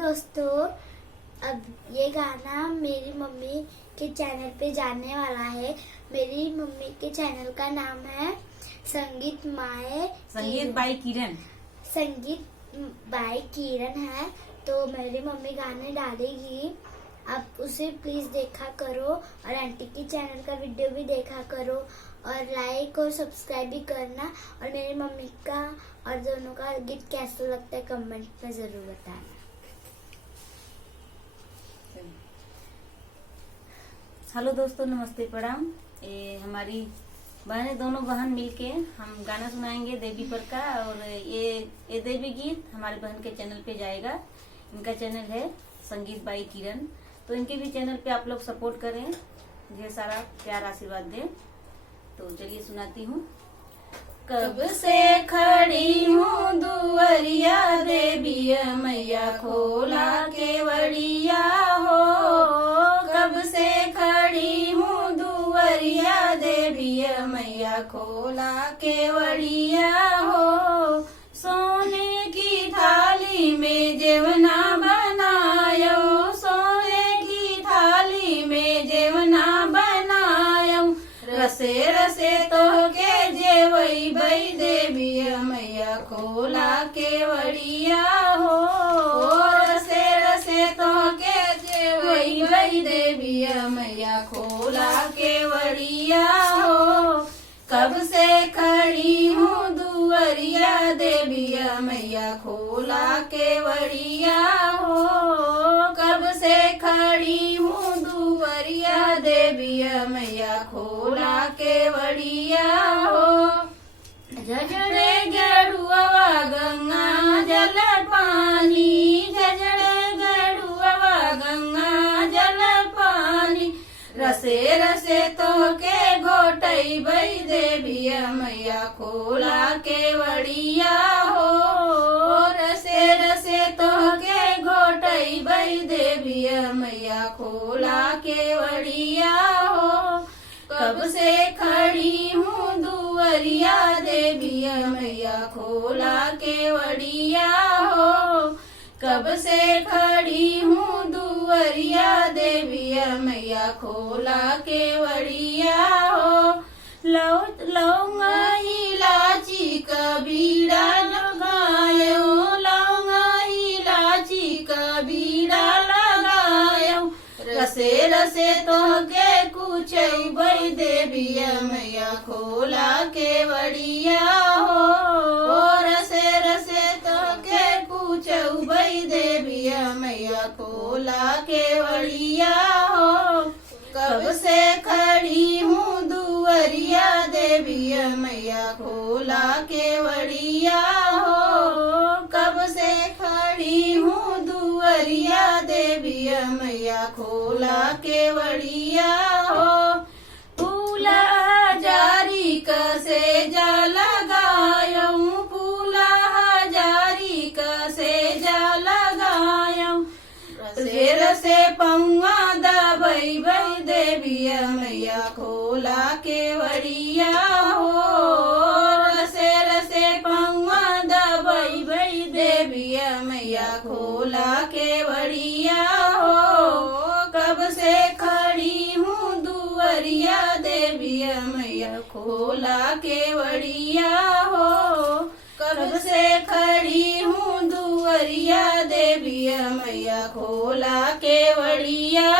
दोस्तों, अब ये गाना मेरी मम्मी के चैनल पे जाने वाला है। मेरी मम्मी के चैनल का नाम है संगीत बाई किरण। संगीत बाई किरण है, तो मेरी मम्मी गाने डालेगी। आप उसे प्लीज देखा करो और आंटी की चैनल का वीडियो भी देखा करो और लाइक और सब्सक्राइब भी करना। और मेरी मम्मी का और दोनों का गीत कैसा लगता है कमेंट में जरूर बताना। हेलो दोस्तों, नमस्ते, प्रणाम। ये हमारी बहनें दोनों बहन मिलके हम गाना सुनाएंगे देवी पर का। और ये देवी गीत हमारी बहन के चैनल पे जाएगा। इनका चैनल है संगीत बाई किरण, तो इनके भी चैनल पे आप लोग सपोर्ट करें, ढेर सारा प्यार आशीर्वाद दें। तो चलिए सुनाती हूँ। कब से खड़ी हूँ दुवरिया देवी मैया खोला केवड़िया हो। कब से खड़ी हूँ दुवरिया देवी मैया खोला केवड़िया हो। सोने की थाली में जेवना बनायो, सोने की थाली में जेवना बनायो। रसे रसे तो के जेवई बई देवी मैया खोला केवड़िया हो। रसे रसे तो के जेवई बई देवी मैया खोला केवड़िया हो। कब से खड़ी हूँ दुवरिया देवी मैया खोला केवड़िया हो। कब से खड़ी हूँ दुवरिया देवी मैया खोला केवड़िया हो। झजड़े गड़ुआ गंगा जल पानी, झजड़े गड़ुआ गंगा जल पानी। रसे रसे तो के घोटई बई देवी मैया खोला केवड़िया हो। रसे रसे तो के घोटई बई देवी मैया खोला केवड़िया हो। कब से खड़ी हूँ दुवरिया देवी मैया खोला केवड़िया हो। कब से खड़ी हूँ दुवरिया देवी मैया खोला केवड़िया हो। लौंगा इलाची का बीड़ा लगायो, लौंगा इलाची का बीड़ा लगायो। रसे रसे तो के कुछ बई देवी मैया खोला केवड़िया हो। रसे रसे तो के कुछ बई देवी मैया खोला केवड़िया हो। कब से खड़ी हूँ दुवरिया देवी मैया खोला केवड़िया हो। कब से खड़ी हूँ दुवरिया देवी मैया खोला केवड़िया हो। फूला जारी कसे जा लगायो, फूला जारी कसे जा लगायो। रसे रसे पौआ दबई बई देवी मैया खोला केवड़िया हो। रसे रसे पौआ दबई बई देवी मैया खोला केवड़िया हो। कब से खड़ी हूँ दुवरिया देवी मैया खोला केवड़िया हो। कब से खड़ी हूँ दुवरिया देवी मैया खोला केवड़िया